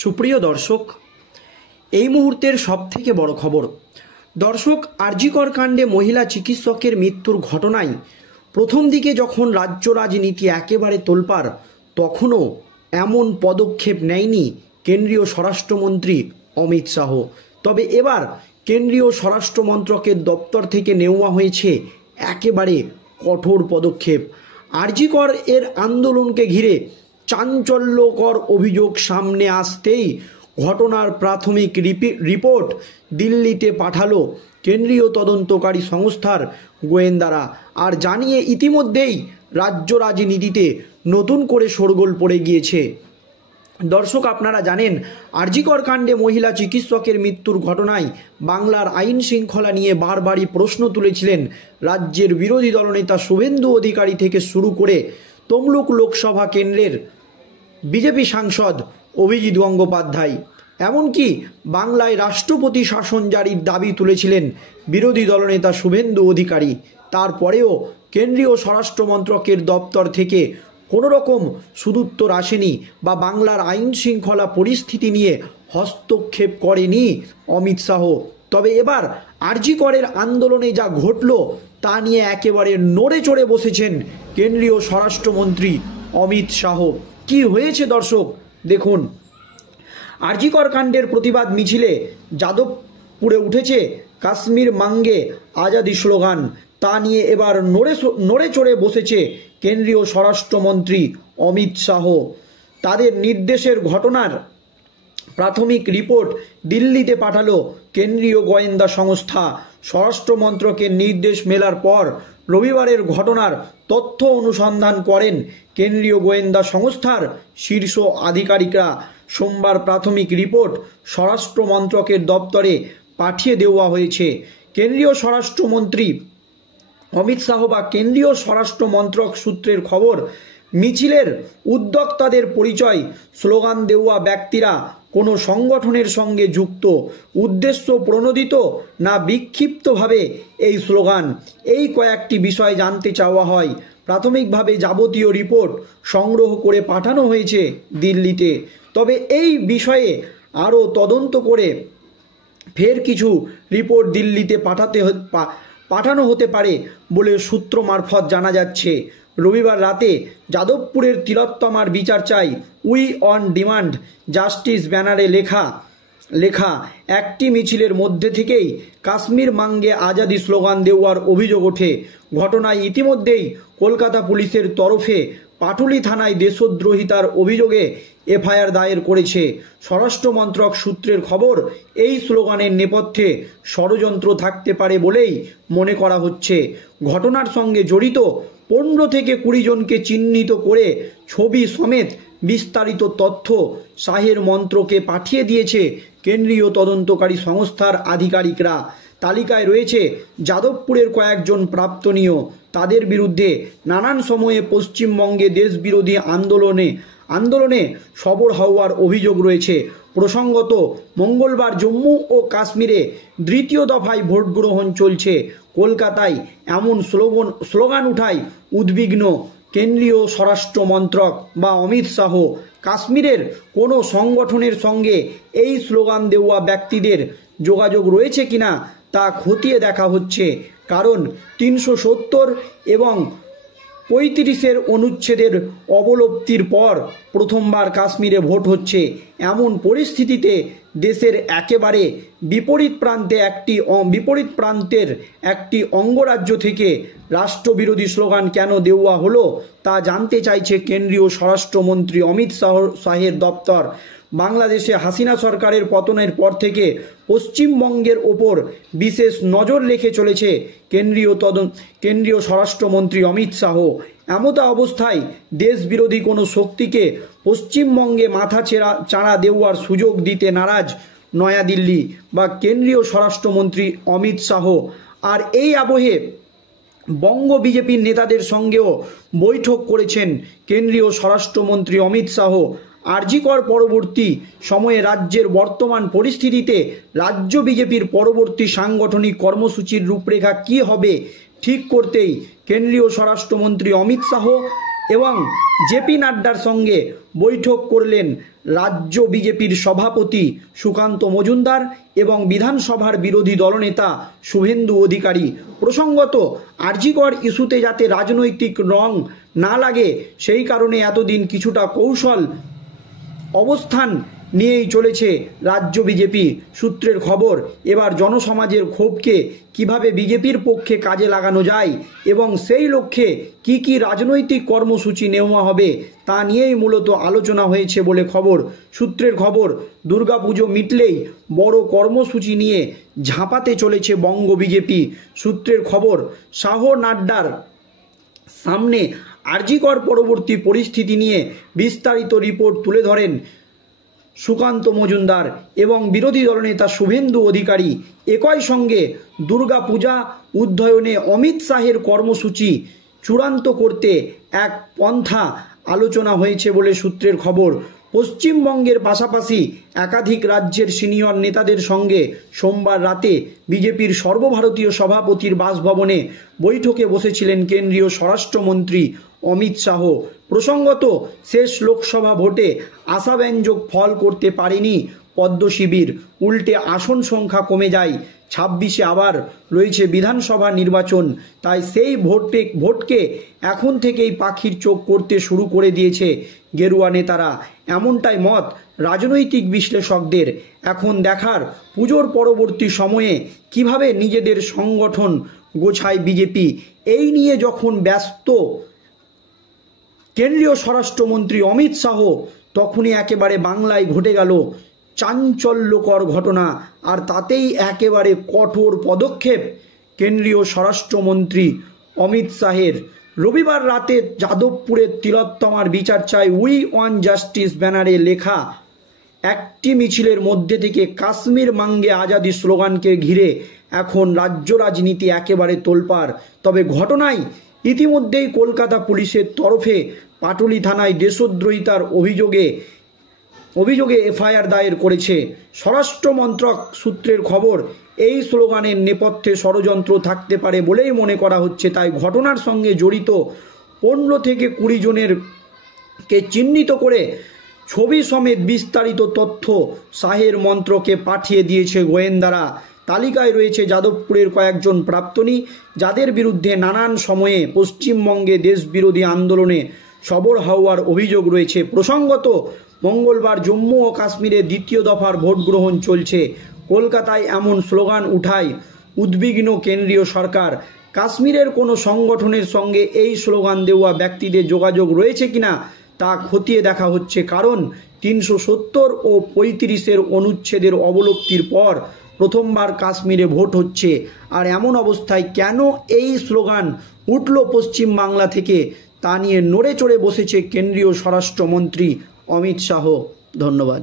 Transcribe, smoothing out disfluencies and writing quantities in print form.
সুপ্রিয় দর্শক, এই মুহূর্তের সবথেকে বড় খবর। দর্শক, আরজিকর কাণ্ডে মহিলা চিকিৎসকের মৃত্যুর ঘটনায় প্রথম দিকে যখন রাজ্য রাজনীতি একেবারে তোলপাড়, তখনও এমন পদক্ষেপ নেয়নি কেন্দ্রীয় স্বরাষ্ট্রমন্ত্রী অমিত শাহ। তবে এবার কেন্দ্রীয় স্বরাষ্ট্র মন্ত্রকের দপ্তর থেকে নেওয়া হয়েছে একেবারে কঠোর পদক্ষেপ। আরজিকর এর আন্দোলনকে ঘিরে চাঞ্চল্যকর অভিযোগ সামনে আসতেই ঘটনার প্রাথমিক রিপোর্ট দিল্লিতে পাঠালো কেন্দ্রীয় তদন্তকারী সংস্থার গোয়েন্দারা। আর জানিয়ে ইতিমধ্যেই রাজ্য রাজনীতিতে নতুন করে শোরগোল পড়ে গিয়েছে। দর্শক, আপনারা জানেন, আরজিকর কাণ্ডে মহিলা চিকিৎসকের মৃত্যুর ঘটনায় বাংলার আইন শৃঙ্খলা নিয়ে বারবারই প্রশ্ন তুলেছিলেন রাজ্যের বিরোধী দলনেতা শুভেন্দু অধিকারী থেকে শুরু করে তমলুক লোকসভা কেন্দ্রের বিজেপি সাংসদ অভিজিৎ গঙ্গোপাধ্যায়। এমনকি বাংলায় রাষ্ট্রপতি শাসন জারির দাবি তুলেছিলেন বিরোধী দলনেতা শুভেন্দু অধিকারী। তারপরেও কেন্দ্রীয় স্বরাষ্ট্র মন্ত্রকের দপ্তর থেকে কোনো রকম সুদুত্তর আসেনি বা বাংলার আইন শৃঙ্খলা পরিস্থিতি নিয়ে হস্তক্ষেপ করেনি অমিত শাহ। তবে এবার আরজিকরের আন্দোলনে যা ঘটল তা নিয়ে একেবারে নড়ে চড়ে বসেছেন কেন্দ্রীয় স্বরাষ্ট্রমন্ত্রী অমিত শাহ। কি হয়েছে দর্শক দেখুন। আরজিকর কাণ্ডের প্রতিবাদ মিছিলে যাদবপুরে উঠেছে কাশ্মীর মাঙ্গে আজাদি স্লোগান। তা নিয়ে এবার নড়ে চড়ে বসেছে কেন্দ্রীয় স্বরাষ্ট্রমন্ত্রী অমিত শাহ। তাদের নির্দেশের ঘটনার প্রাথমিক রিপোর্ট দিল্লিতে পাঠালো কেন্দ্রীয় গোয়েন্দা সংস্থা। স্বরাষ্ট্র মন্ত্রকের নির্দেশ মেলার পর রবিবারের ঘটনার তথ্য অনুসন্ধান করেন কেন্দ্রীয় গোয়েন্দা সংস্থার শীর্ষ আধিকারিকরা। সোমবার প্রাথমিক রিপোর্ট স্বরাষ্ট্র মন্ত্রকের দপ্তরে পাঠিয়ে দেওয়া হয়েছে। কেন্দ্রীয় স্বরাষ্ট্রমন্ত্রী অমিত শাহ বা কেন্দ্রীয় স্বরাষ্ট্র মন্ত্রক সূত্রের খবর, মিছিলের উদ্যোক্তাদের পরিচয়, স্লোগান দেওয়া ব্যক্তিরা কোনো সংগঠনের সঙ্গে যুক্ত, উদ্দেশ্য প্রণোদিত না বিক্ষিপ্তভাবে এই স্লোগান, এই কয়েকটি বিষয় জানতে চাওয়া হয়। প্রাথমিকভাবে যাবতীয় রিপোর্ট সংগ্রহ করে পাঠানো হয়েছে দিল্লিতে। তবে এই বিষয়ে আরও তদন্ত করে ফের কিছু রিপোর্ট দিল্লিতে পাঠানো হতে পারে বলে সূত্র মারফত জানা যাচ্ছে। রবিবার রাতে যাদবপুরের তিলোত্তমার বিচার চাই, উই অন ডিমান্ড জাস্টিস ব্যানারে লেখা একটি মিছিলের মধ্যে থেকেই কাশ্মীর মাঙ্গে আজাদি স্লোগান দেওয়ার অভিযোগ ওঠে। ঘটনায় ইতিমধ্যেই কলকাতা পুলিশের তরফে পাটুলি থানায় দেশদ্রোহিতার অভিযোগে এফআইআর দায়ের করেছে। স্বরাষ্ট্র মন্ত্রক সূত্রের খবর, এই স্লোগানের নেপথ্যে ষড়যন্ত্র থাকতে পারে বলেই মনে করা হচ্ছে। ঘটনার সঙ্গে জড়িত 15 থেকে 20 জনকে চিহ্নিত করে ছবি সমেত বিস্তারিত তথ্য শাহের মন্ত্রকে পাঠিয়ে দিয়েছে কেন্দ্রীয় তদন্তকারী সংস্থার আধিকারিকরা। তালিকায় রয়েছে যাদবপুরের কয়েকজন প্রাপ্তনীয়। তাদের বিরুদ্ধে নানান সময়ে পশ্চিমবঙ্গে দেশবিরোধী আন্দোলনে সরব হওয়ার অভিযোগ রয়েছে। প্রসঙ্গত, মঙ্গলবার জম্মু ও কাশ্মীরে 3য় দফায় ভোট গ্রহণ চলছে। কলকাতায় এমন স্লোগান উঠায় উদ্বিগ্ন কেন্দ্রীয় স্বরাষ্ট্র মন্ত্রক বা অমিত শাহ। কাশ্মীরের কোনো সংগঠনের সঙ্গে এই স্লোগান দেওয়া ব্যক্তিদের যোগাযোগ রয়েছে কিনা তা খতিয়ে দেখা হচ্ছে। কারণ 370 এবং 35 অনুচ্ছেদের অবলুপ্তির পর প্রথমবার কাশ্মীরে ভোট হচ্ছে। এমন পরিস্থিতিতে দেশের একেবারে বিপরীত প্রান্তের একটি অঙ্গরাজ্য থেকে রাষ্ট্রবিরোধী স্লোগান কেন দেওয়া হলো তা জানতে চাইছে কেন্দ্রীয় স্বরাষ্ট্রমন্ত্রী অমিত শাহের দপ্তর। বাংলাদেশে হাসিনা সরকারের পতনের পর থেকে পশ্চিমবঙ্গের ওপর বিশেষ নজর রেখে চলেছে কেন্দ্রীয় স্বরাষ্ট্রমন্ত্রী অমিত শাহ। এমতা অবস্থায় দেশবিরোধী কোনো শক্তিকে পশ্চিমবঙ্গে মাথা চাড়া দেওয়ার সুযোগ দিতে নারাজ নয়াদিল্লি বা কেন্দ্রীয় স্বরাষ্ট্রমন্ত্রী অমিত শাহ। আর এই আবহে বঙ্গ বিজেপির নেতাদের সঙ্গেও বৈঠক করেছেন কেন্দ্রীয় স্বরাষ্ট্রমন্ত্রী অমিত শাহ। আরজিকর পরবর্তী সময়ে রাজ্যের বর্তমান পরিস্থিতিতে রাজ্য বিজেপির পরবর্তী সাংগঠনিক কর্মসূচির রূপরেখা কী হবে ঠিক করতেই কেন্দ্রীয় স্বরাষ্ট্রমন্ত্রী অমিত শাহ এবং জেপি নাড্ডার সঙ্গে বৈঠক করলেন রাজ্য বিজেপির সভাপতি সুকান্ত মজুমদার এবং বিধানসভার বিরোধী দলনেতা শুভেন্দু অধিকারী। প্রসঙ্গত, আরজিকর ইস্যুতে যাতে রাজনৈতিক রং না লাগে সেই কারণে এতদিন কিছুটা কৌশল অবস্থান নিয়েই চলেছে রাজ্য বিজেপি। সূত্রের খবর, এবার জনসমাজের ক্ষোভকে কিভাবে বিজেপির পক্ষে কাজে লাগানো যায় এবং সেই লক্ষ্যে কি কি রাজনৈতিক কর্মসূচি নেওয়া হবে তা নিয়েই মূলত আলোচনা হয়েছে বলে খবর। সূত্রের খবর, দুর্গাপুজো মিটলেই বড় কর্মসূচি নিয়ে ঝাঁপাতে চলেছে বঙ্গ বিজেপি। সূত্রের খবর, শাহ নাড্ডার সামনে আরজিকর পরবর্তী পরিস্থিতি নিয়ে বিস্তারিত রিপোর্ট তুলে ধরেন সুকান্ত মজুমদার এবং বিরোধী দলনেতা শুভেন্দু অধিকারী। একই সঙ্গে দুর্গাপূজা উদ্যাপনে অমিত শাহের কর্মসূচি চূড়ান্ত করতে এক পন্থা আলোচনা হয়েছে বলে সূত্রের খবর। পশ্চিমবঙ্গের পাশাপাশি একাধিক রাজ্যের সিনিয়র নেতাদের সঙ্গে সোমবার রাতে বিজেপির সর্বভারতীয় সভাপতির বাসভবনে বৈঠকে বসেছিলেন কেন্দ্রীয় স্বরাষ্ট্রমন্ত্রী অমিত শাহ। প্রসঙ্গত, শেষ লোকসভা ভোটে আশাব্যঞ্জক ফল করতে পারেনি পদ্ম শিবির, উল্টে আসন সংখ্যা কমে যায়। 26-এ আবার রয়েছে বিধানসভা নির্বাচন, তাই সেই ভোটকে এখন থেকেই পাখির চোখ করতে শুরু করে দিয়েছে গেরুয়া নেতারা, এমনটাই মত রাজনৈতিক বিশ্লেষকদের। এখন দেখার পুজোর পরবর্তী সময়ে কিভাবে নিজেদের সংগঠন গোছায় বিজেপি। এই নিয়ে যখন ব্যস্ত কেন্দ্রীয় স্বরাষ্ট্রমন্ত্রী অমিত শাহ, তখনই একেবারে বাংলায় ঘটে গেল চাঞ্চল্যকর ঘটনা, আর তাতেই একেবারে কঠোর পদক্ষেপ কেন্দ্রীয় স্বরাষ্ট্রমন্ত্রী অমিত শাহের। রবিবার রাতে যাদবপুরের তিলোত্তমার বিচার চাই উই ওয়ান জাস্টিস ব্যানারে লেখা একটি মিছিলের মধ্যে থেকে কাশ্মীর মাঙ্গে আজাদি স্লোগানকে ঘিরে এখন রাজ্য রাজনীতি একেবারে তোলপাড়। তবে ঘটনায় ইতিমধ্যেই কলকাতা পুলিশের তরফে পাটুলি থানায় দেশদ্রোহিতার অভিযোগে এফআইআর দায়ের করেছে স্বরাষ্ট্র মন্ত্রক। সূত্রের খবর, এই স্লোগানের নেপথ্যে ষড়যন্ত্র থাকতে পারে বলেই মনে করা হচ্ছে, তাই ঘটনার সঙ্গে জড়িত 15 থেকে 20 জনেরকে চিহ্নিত করে ছবি সমেত বিস্তারিত তথ্য শাহের মন্ত্রকে পাঠিয়ে দিয়েছে গোয়েন্দারা। তালিকায় রয়েছে যাদবপুরের কয়েকজন প্রাক্তনী, যাদের বিরুদ্ধে নানান সময়ে পশ্চিমবঙ্গে দেশবিরোধী আন্দোলনে সবর হওয়ার অভিযোগ রয়েছে। প্রসঙ্গত, মঙ্গলবার জম্মু ও কাশ্মীরে 2য় দফার ভোট গ্রহণ চলছে। কলকাতায় এমন স্লোগান উঠায় উদ্বিগ্ন কেন্দ্রীয় সরকার। কাশ্মীরের কোনো সংগঠনের সঙ্গে এই স্লোগান দেওয়া ব্যক্তিদের যোগাযোগ রয়েছে কিনা তা খতিয়ে দেখা হচ্ছে, কারণ 370 ও 35-এর অনুচ্ছেদের অবলুপ্তির পর প্রথমবার কাশ্মীরে ভোট হচ্ছে। আর এমন অবস্থায় কেন এই স্লোগান উঠল পশ্চিম বাংলা থেকে, তা নিয়ে নড়ে চড়ে বসেছে কেন্দ্রীয় স্বরাষ্ট্রমন্ত্রী অমিত শাহ। ধন্যবাদ।